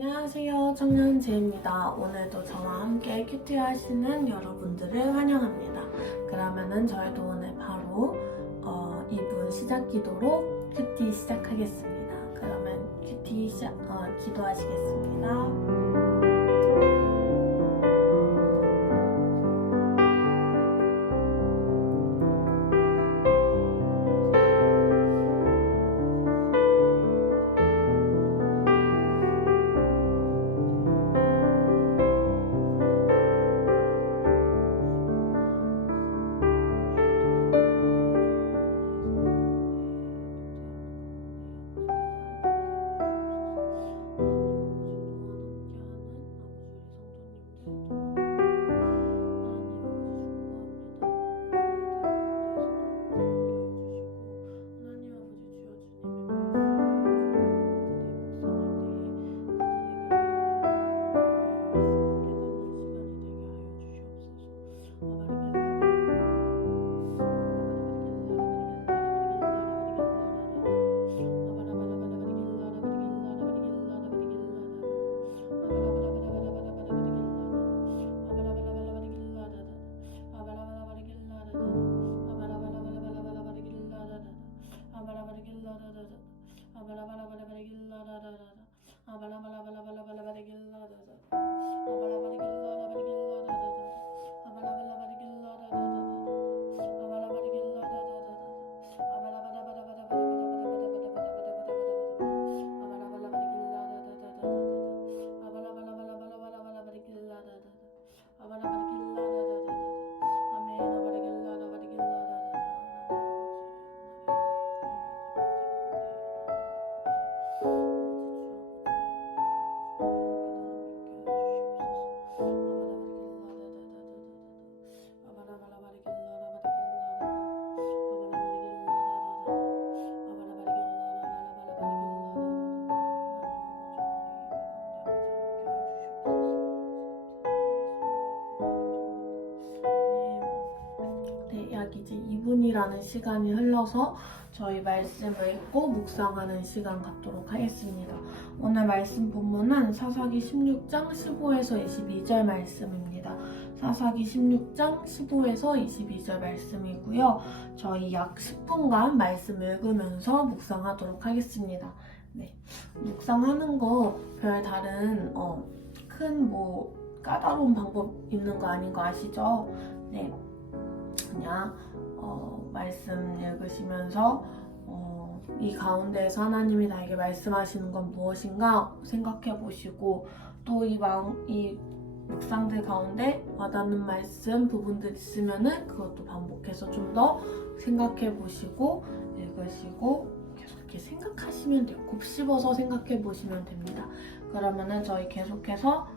안녕하세요, 청년지입니다. 오늘도 저와 함께 큐티 하시는 여러분들을 환영합니다. 그러면은 저희도 오늘 바로 2분 시작 기도로 큐티 시작하겠습니다. 그러면 큐티 기도하시겠습니다. 약 이제 2분이라는 시간이 흘러서 저희 말씀을 읽고 묵상하는 시간 갖도록 하겠습니다. 오늘 말씀 본문은 사사기 16장 15에서 22절 말씀입니다. 사사기 16장 15에서 22절 말씀이고요. 저희 약 10분간 말씀 읽으면서 묵상하도록 하겠습니다. 네, 묵상하는 거 별 다른 큰 까다로운 방법 있는 거 아닌 거 아시죠? 네. 그냥 말씀 읽으시면서 이 가운데에서 하나님이 나에게 말씀하시는 건 무엇인가 생각해 보시고 또 이 묵상들 가운데 와닿는 말씀 부분들 있으면은 그것도 반복해서 좀 더 생각해 보시고 읽으시고 계속 이렇게 생각하시면 돼요. 곱씹어서 생각해 보시면 됩니다. 그러면은 저희 계속해서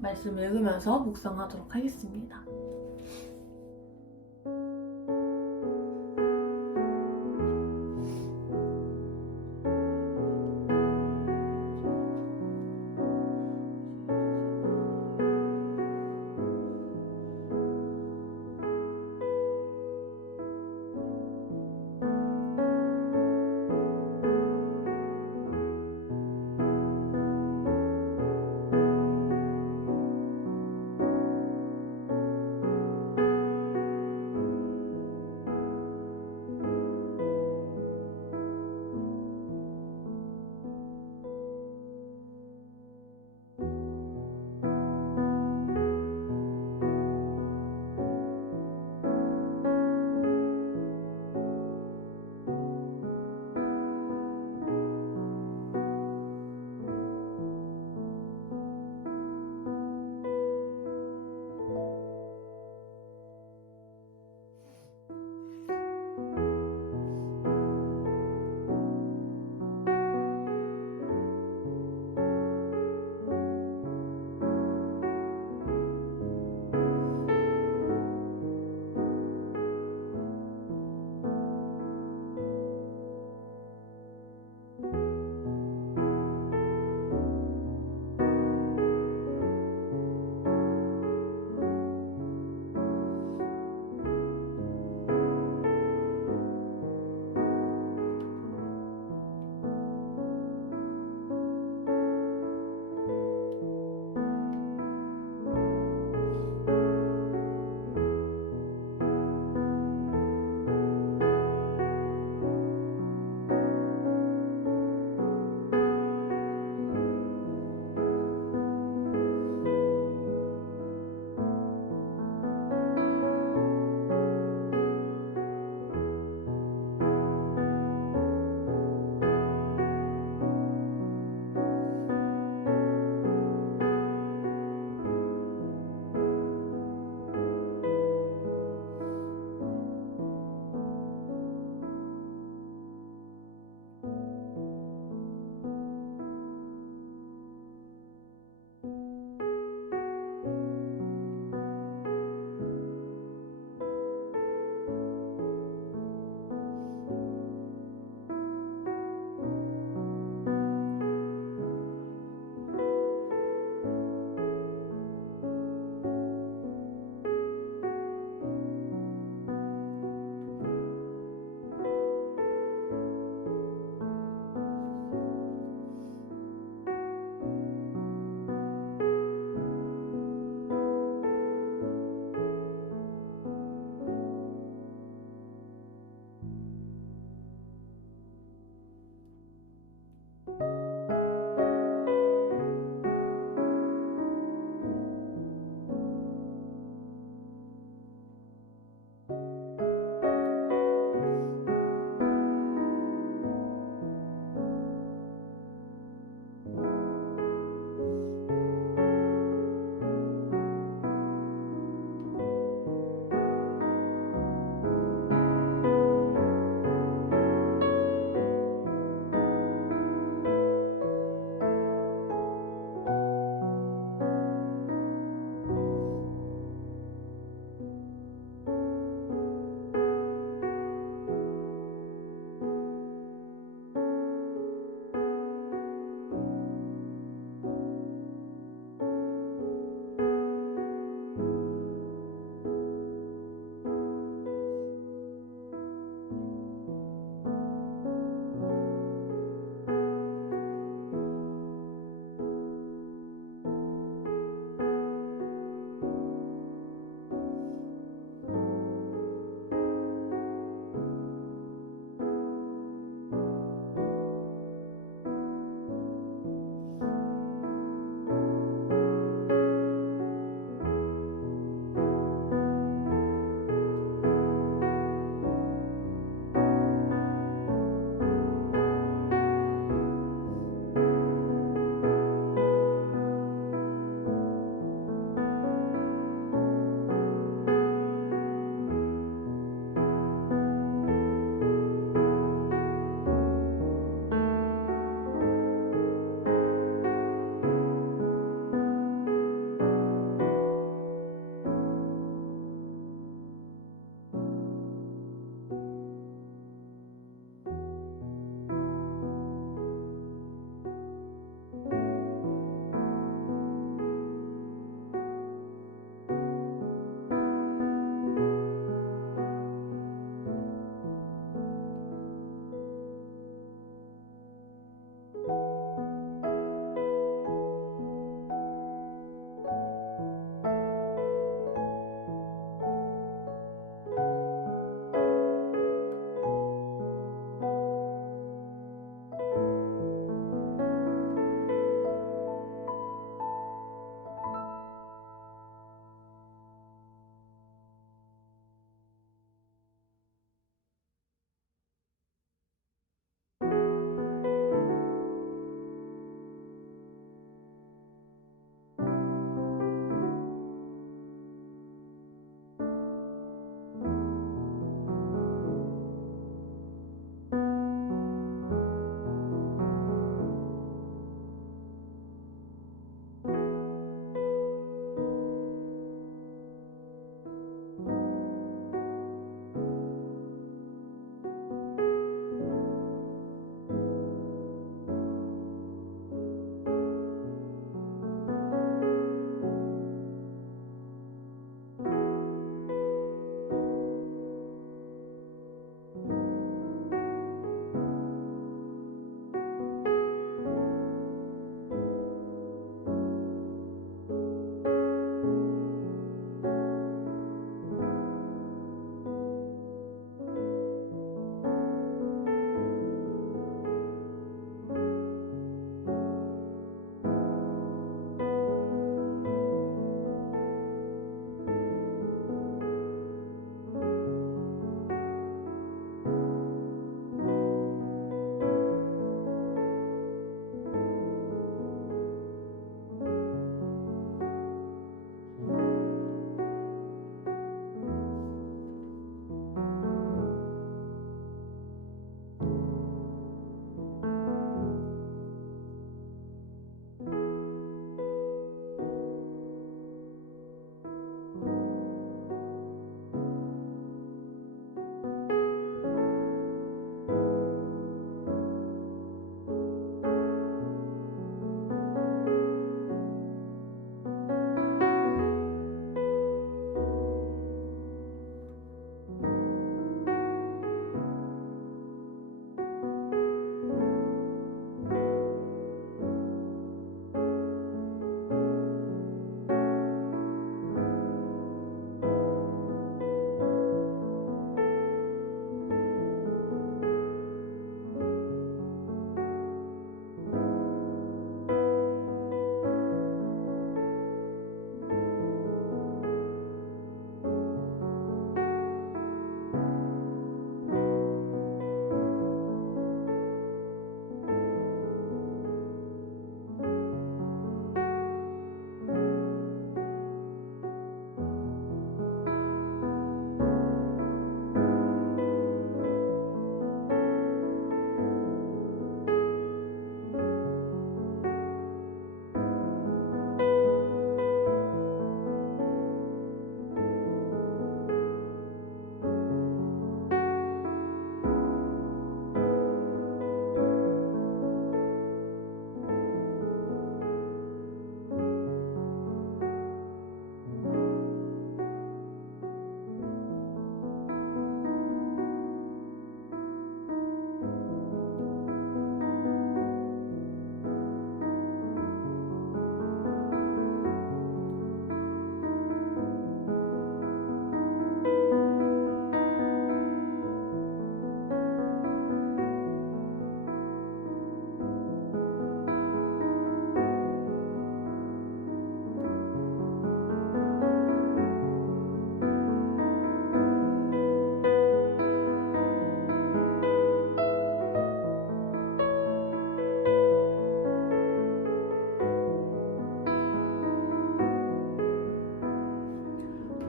말씀 읽으면서 묵상하도록 하겠습니다.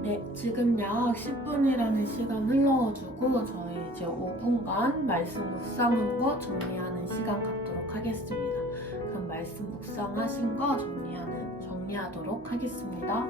네, 지금 약 10분이라는 시간 흘러주고 저희 이제 5분간 말씀 묵상한 거 정리하는 시간 갖도록 하겠습니다. 그럼 말씀 묵상하신 거 정리하도록 하겠습니다.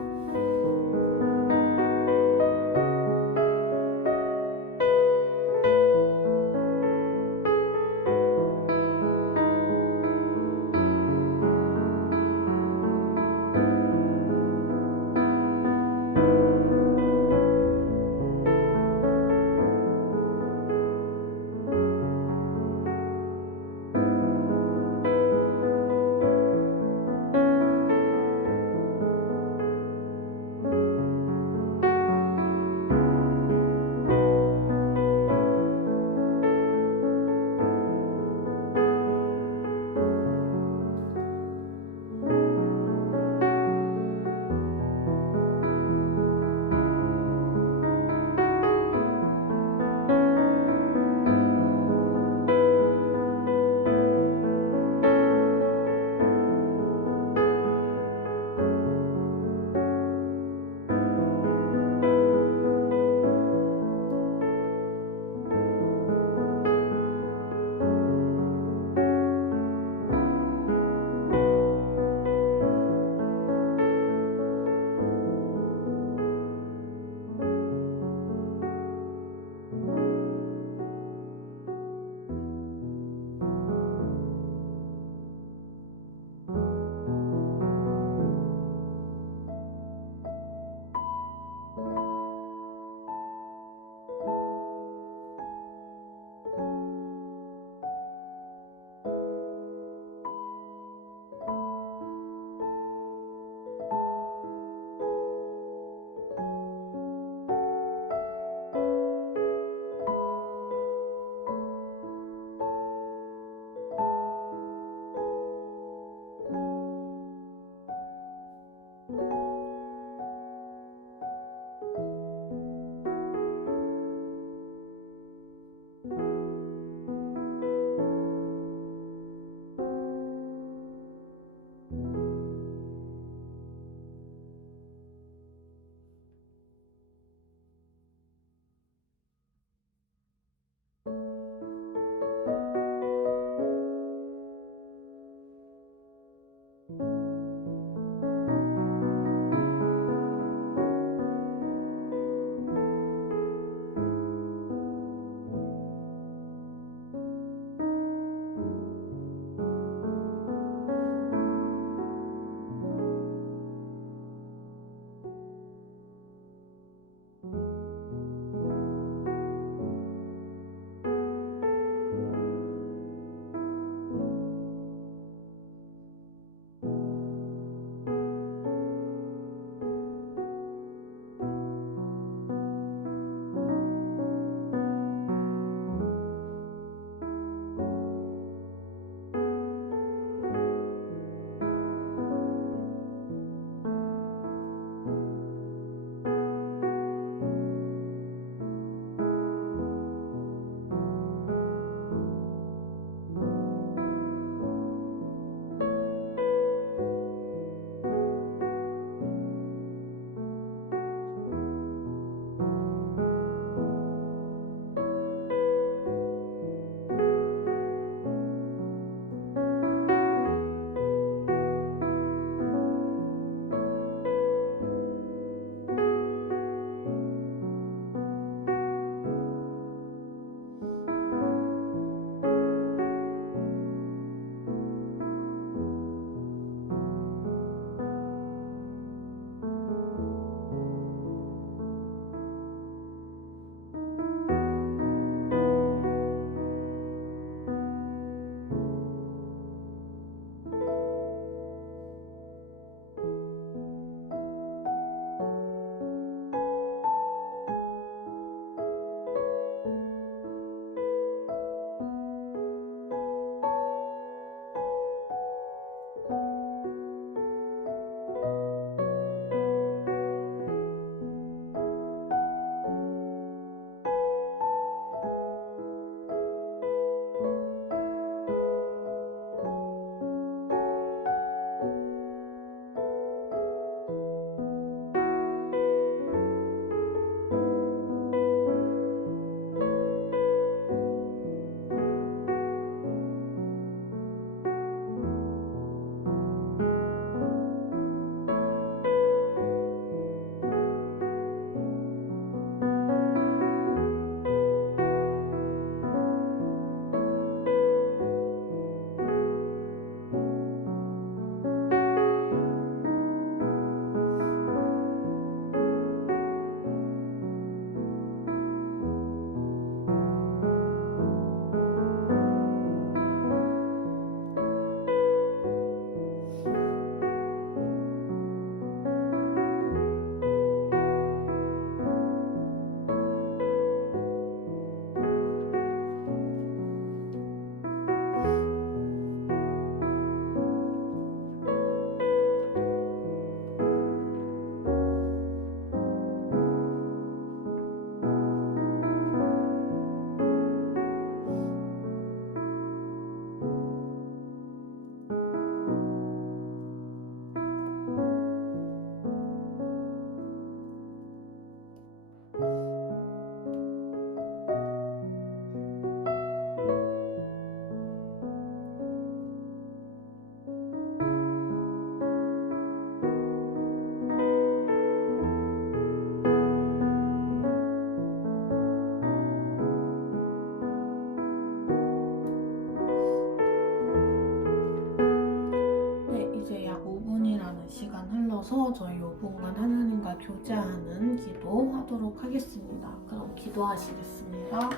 5분이라는 시간 흘러서 저희 5분간 하나님과 교제하는 기도하도록 하겠습니다. 그럼 기도하시겠습니다.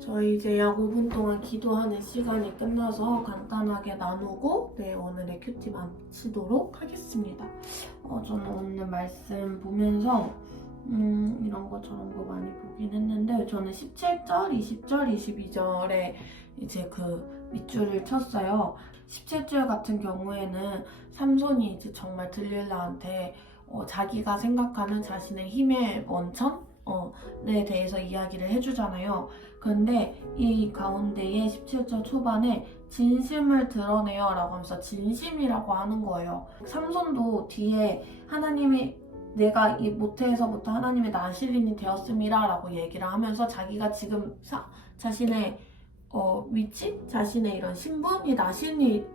저희 이제 약 5분 동안 기도하는 시간이 끝나서 간단하게 나누고 오늘의 큐티 마치도록 하겠습니다. 저는 오늘 말씀 보면서 이런 거 저런 거 많이 보긴 했는데 저는 17절, 20절, 22절에 이제 그 밑줄을 쳤어요. 17절 같은 경우에는 삼손이 이제 정말 들릴라한테 자기가 생각하는 자신의 힘의 원천에 대해서 이야기를 해주잖아요. 그런데 이 가운데에 17절 초반에 진심을 드러내요 라고 하면서 진심이라고 하는 거예요. 삼손도 뒤에 하나님이 내가 이 모태에서부터 하나님의 나실인이 되었음이라 라고 얘기를 하면서 자기가 지금 자신의 위치? 자신의 이런 신분이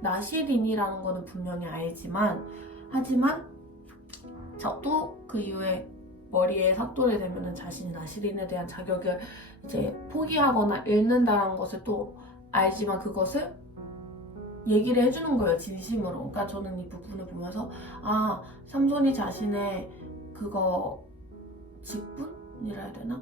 나실인이라는 거는 분명히 알지만 하지만 저도 그 이후에 머리에 삭돌이 되면은 자신이 나실인에 대한 자격을 이제 포기하거나 잃는다는 것을 또 알지만 그것을 얘기를 해주는 거예요, 진심으로. 그러니까 저는 이 부분을 보면서 삼손이 자신의 그거 직분이라 해야 되나?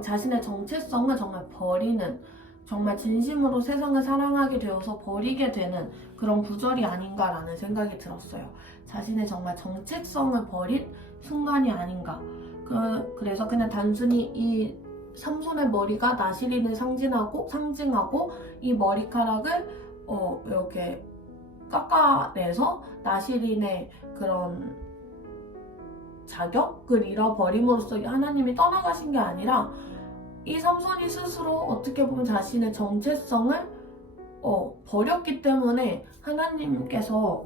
자신의 정체성을 정말 버리는, 정말 진심으로 세상을 사랑하게 되어서 버리게 되는 그런 구절이 아닌가라는 생각이 들었어요. 자신의 정말 정체성을 버린 순간이 아닌가. 그래서 그냥 단순히 이 삼손의 머리가 나실인을 상징하고 이 머리카락을 이렇게 깎아내서 나실인의 그런 자격을 잃어버림으로써 하나님이 떠나가신 게 아니라 이 삼손이 스스로 어떻게 보면 자신의 정체성을 버렸기 때문에 하나님께서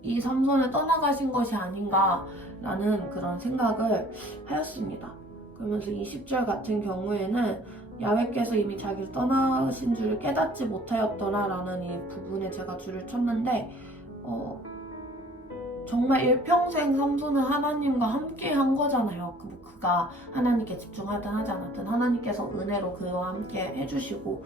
이 삼손을 떠나가신 것이 아닌가라는 그런 생각을 하였습니다. 그러면서 20절 같은 경우에는 야훼께서 이미 자기를 떠나신 줄을 깨닫지 못하였더라라는 이 부분에 제가 줄을 쳤는데 정말 일평생 삼손은 하나님과 함께 한 거잖아요. 그가 하나님께 집중하든 하지 않았든 하나님께서 은혜로 그와 함께 해주시고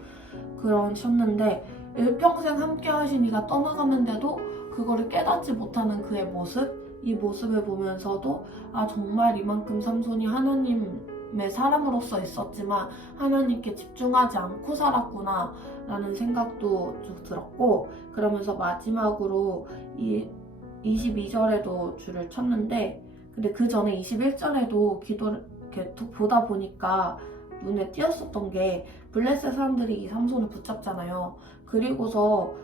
그러셨는데 일평생 함께 하신 이가 떠나갔는데도 그거를 깨닫지 못하는 그의 모습, 이 모습을 보면서도 정말 이만큼 삼손이 하나님의 사람으로서 있었지만 하나님께 집중하지 않고 살았구나 라는 생각도 좀 들었고, 그러면서 마지막으로 이 22절에도 줄을 쳤는데, 근데 그 전에 21절에도 기도를 이렇게 보다 보니까 눈에 띄었었던 게, 블레셋 사람들이 이 삼손을 붙잡잖아요. 그리고서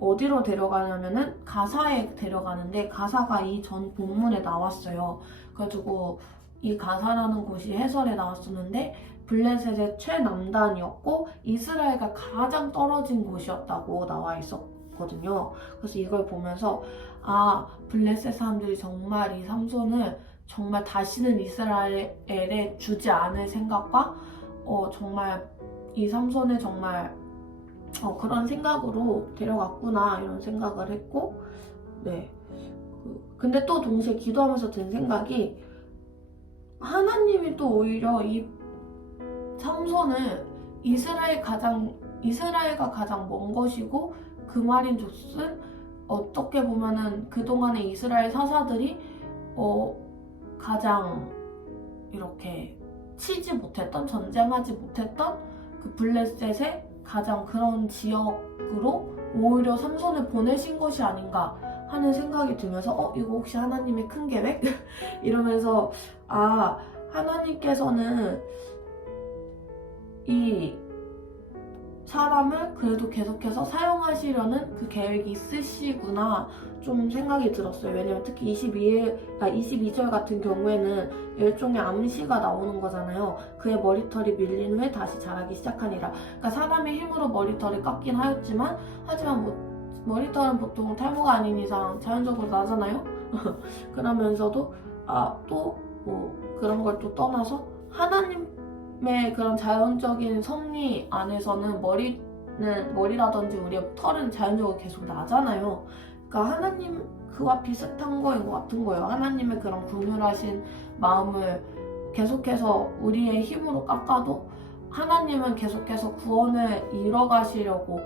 어디로 데려가냐면은 가사에 데려가는데, 가사가 이 전 본문에 나왔어요. 그래가지고 이 가사라는 곳이 해설에 나왔었는데 블레셋의 최남단이었고 이스라엘과 가장 떨어진 곳이었다고 나와 있었거든요. 그래서 이걸 보면서 블레셋 사람들이 정말 이 삼손을 정말 다시는 이스라엘에 주지 않을 생각과 정말 이 삼손을 정말 그런 생각으로 데려갔구나 이런 생각을 했고, 네. 근데 또 동시에 기도하면서 든 생각이, 하나님이 또 오히려 이 삼손을 이스라엘과 가장 먼 것이고 그 말인즉슨 어떻게 보면은 그동안의 이스라엘 사사들이 가장 이렇게 치지 못했던, 전쟁하지 못했던 그 블레셋의 가장 그런 지역으로 오히려 삼손을 보내신 것이 아닌가 하는 생각이 들면서 이거 혹시 하나님의 큰 계획? 이러면서 하나님께서는 이 사람을 그래도 계속해서 사용하시려는 그 계획이 있으시구나 좀 생각이 들었어요. 왜냐면 특히 22절 같은 경우에는 일종의 암시가 나오는 거잖아요. 그의 머리털이 밀린 후에 다시 자라기 시작하니라. 그러니까 사람의 힘으로 머리털이 깎긴 하였지만, 하지만 머리털은 보통 탈모가 아닌 이상 자연적으로 나잖아요. 그러면서도 또 그런 걸 또 떠나서 하나님의 그런 자연적인 섭리 안에서는 머리라든지 우리의 털은 자연적으로 계속 나잖아요. 그러니까 하나님 그와 비슷한 거인 것 같은 거예요. 하나님의 그런 긍휼하신 마음을 계속해서 우리의 힘으로 깎아도 하나님은 계속해서 구원을 이뤄가시려고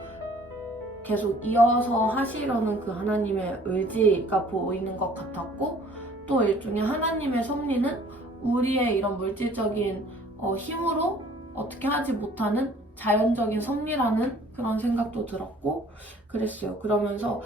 계속 이어서 하시려는 그 하나님의 의지가 보이는 것 같았고, 또 일종의 하나님의 섭리는 우리의 이런 물질적인 힘으로 어떻게 하지 못하는 자연적인 섭리라는 그런 생각도 들었고 그랬어요. 그러면서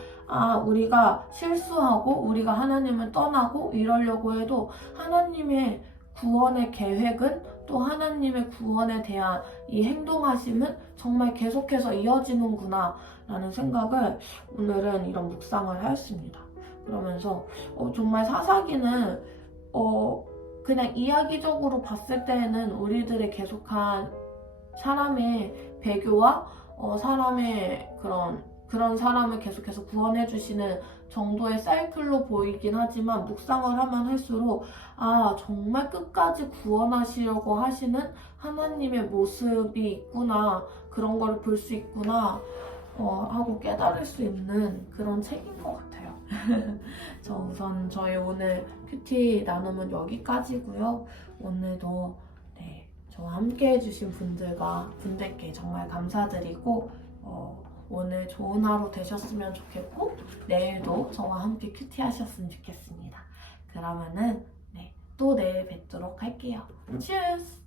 우리가 실수하고 우리가 하나님을 떠나고 이러려고 해도 하나님의 구원의 계획은 또 하나님의 구원에 대한 이 행동하심은 정말 계속해서 이어지는구나 라는 생각을 오늘은 이런 묵상을 하였습니다. 그러면서 정말 사사기는 그냥 이야기적으로 봤을 때는 우리들의 계속한 사람의 배교와 사람의 그런 사람을 계속해서 구원해 주시는 정도의 사이클로 보이긴 하지만 묵상을 하면 할수록 정말 끝까지 구원하시려고 하시는 하나님의 모습이 있구나, 그런 걸 볼 수 있구나 하고 깨달을 수 있는 그런 책인 것 같아요. 우선 저희 오늘 큐티 나눔은 여기까지고요. 오늘도 저와 함께 해주신 분들께 정말 감사드리고 오늘 좋은 하루 되셨으면 좋겠고 내일도 저와 함께 큐티 하셨으면 좋겠습니다. 그러면은 또 내일 뵙도록 할게요. 치얼스!